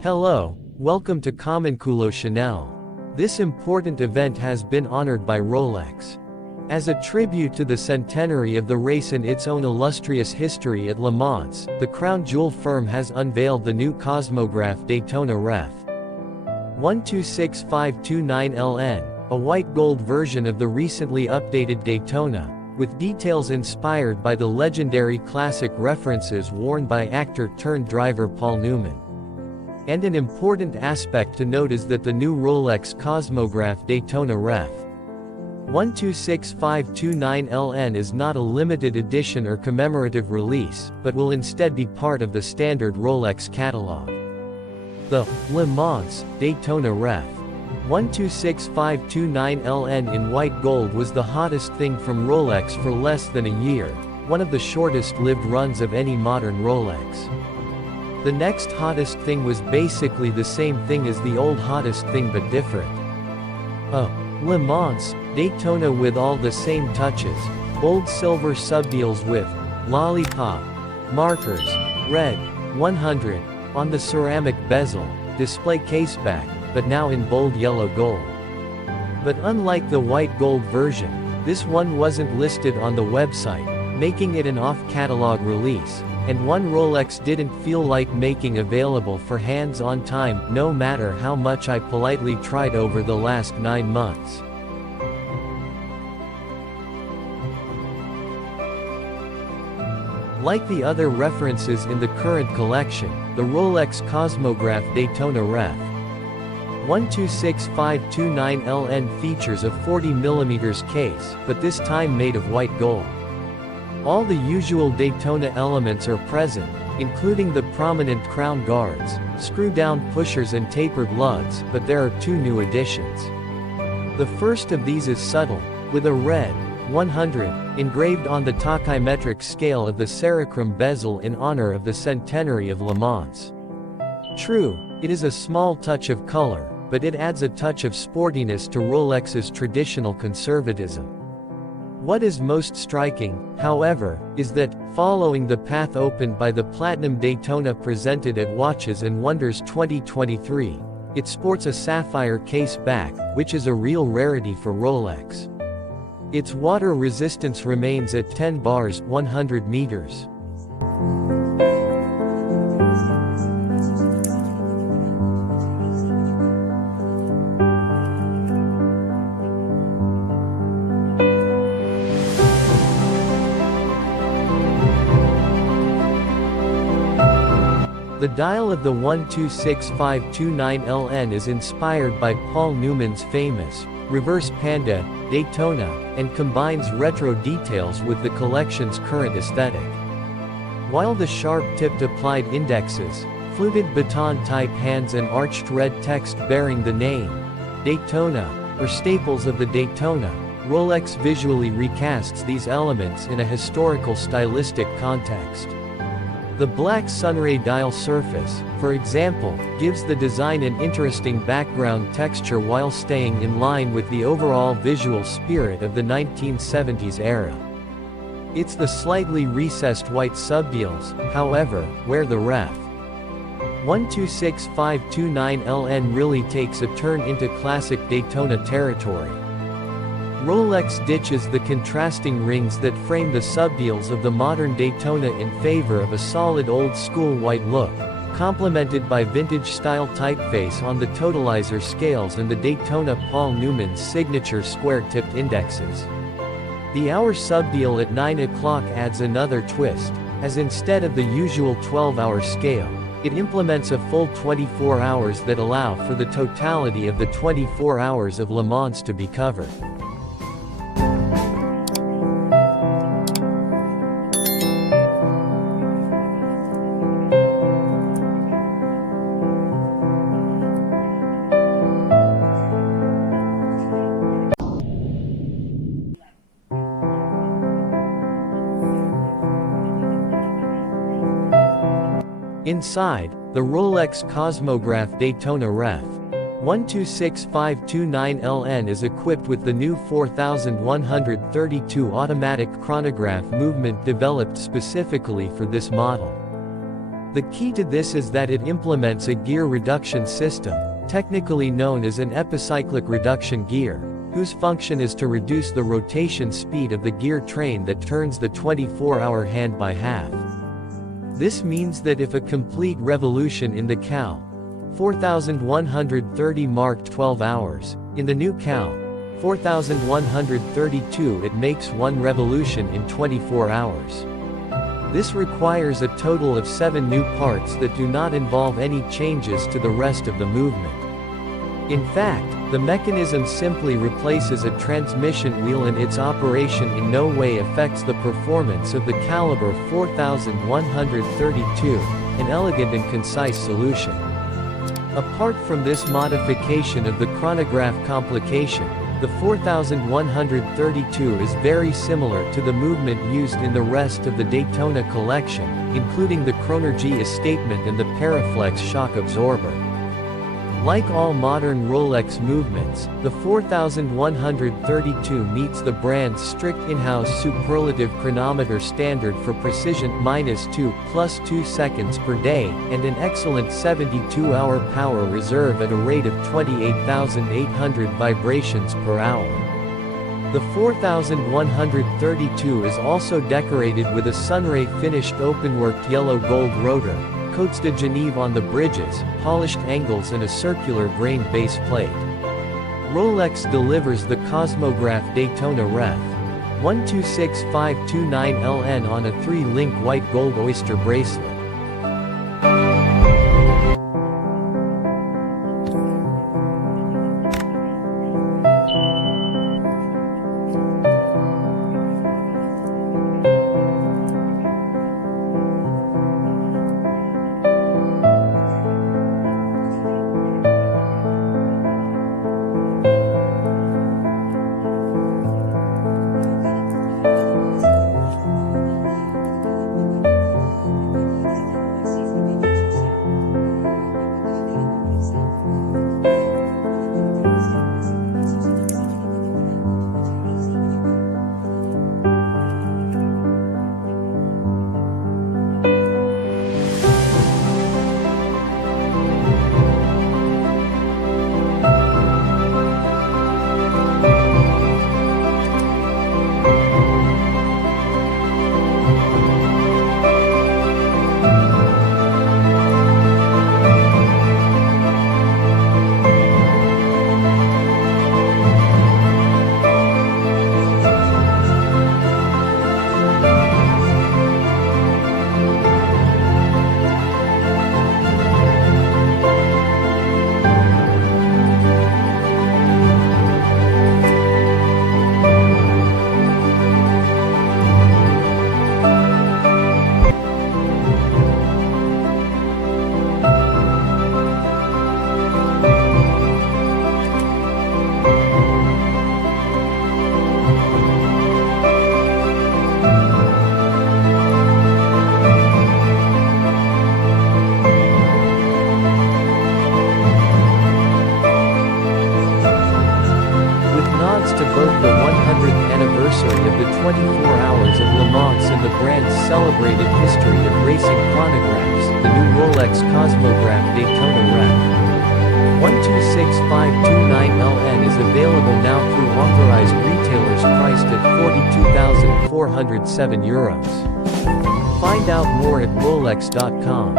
Hello, welcome to Comenculo Chanel. This important event has been honored by Rolex. As a tribute to the centenary of the race and its own illustrious history at Le Mans, the crown jewel firm has unveiled the new Cosmograph Daytona Ref. 126529LN, a white gold version of the recently updated Daytona, with details inspired by the legendary classic references worn by actor-turned-driver Paul Newman. And an important aspect to note is that the new Rolex Cosmograph Daytona Ref. 126529LN is not a limited edition or commemorative release, but will instead be part of the standard Rolex catalog. The Le Mans Daytona Ref. 126529LN in white gold was the hottest thing from Rolex for less than a year, one of the shortest-lived runs of any modern Rolex. The next hottest thing was basically the same thing as the old hottest thing but different. A Le Mans Daytona with all the same touches, bold silver subdeals with lollipop markers, red 100 on the ceramic bezel, display caseback, but now in bold yellow gold. But unlike the white gold version, this one wasn't listed on the website, making it an off-catalog release, and one Rolex didn't feel like making available for hands-on time, no matter how much I politely tried over the last 9 months. Like the other references in the current collection, the Rolex Cosmograph Daytona Ref. 126529LN features a 40mm case, but this time made of white gold. All the usual Daytona elements are present, including the prominent crown guards, screw-down pushers and tapered lugs, but there are 2 new additions. The first of these is subtle, with a red 100 engraved on the tachymetric scale of the Serichrome bezel in honor of the centenary of Le Mans. True, it is a small touch of color, but it adds a touch of sportiness to Rolex's traditional conservatism. What is most striking, however, is that, following the path opened by the Platinum Daytona presented at Watches and Wonders 2023, it sports a sapphire case back, which is a real rarity for Rolex. Its water resistance remains at 10 bars 100 meters. The dial of the 126529LN is inspired by Paul Newman's famous Reverse Panda Daytona, and combines retro details with the collection's current aesthetic. While the sharp-tipped applied indexes, fluted baton-type hands and arched red text bearing the name Daytona are staples of the Daytona, Rolex visually recasts these elements in a historical stylistic context. The black sunray dial surface, for example, gives the design an interesting background texture while staying in line with the overall visual spirit of the 1970s era. It's the slightly recessed white subdeals, however, where the Ref. 126529LN really takes a turn into classic Daytona territory. Rolex ditches the contrasting rings that frame the subdeals of the modern Daytona in favor of a solid old-school white look, complemented by vintage-style typeface on the totalizer scales and the Daytona Paul Newman's signature square-tipped indexes. The hour subdeal at 9 o'clock adds another twist, as instead of the usual 12-hour scale, it implements a full 24 hours that allow for the totality of the 24 hours of Le Mans to be covered. Inside, the Rolex Cosmograph Daytona Ref. 126529LN is equipped with the new 4132 automatic chronograph movement developed specifically for this model. The key to this is that it implements a gear reduction system, technically known as an epicyclic reduction gear, whose function is to reduce the rotation speed of the gear train that turns the 24-hour hand by half. This means that if a complete revolution in the cow, 4,130 marked 12 hours, in the new cow, 4,132, it makes one revolution in 24 hours. This requires a total of 7 new parts that do not involve any changes to the rest of the movement. In fact, the mechanism simply replaces a transmission wheel and its operation in no way affects the performance of the caliber 4132, an elegant and concise solution. Apart from this modification of the chronograph complication, the 4132 is very similar to the movement used in the rest of the Daytona collection, including the Chronergy escapement and the Paraflex shock absorber. Like all modern Rolex movements, the 4132 meets the brand's strict in-house superlative chronometer standard for precision -2 + 2 seconds per day, and an excellent 72-hour power reserve at a rate of 28,800 vibrations per hour. The 4132 is also decorated with a Sunray finished openworked yellow-gold rotor, coats de Genève on the bridges, polished angles and a circular grain base plate. Rolex delivers the Cosmograph Daytona Ref. 126529LN on a 3-link white gold oyster bracelet. To both the 100th anniversary of the 24 Hours of Le Mans and the brand's celebrated history of racing chronographs, the new Rolex Cosmograph Daytona Ref. 126529LN is available now through authorized retailers priced at €42,407. Find out more at Rolex.com.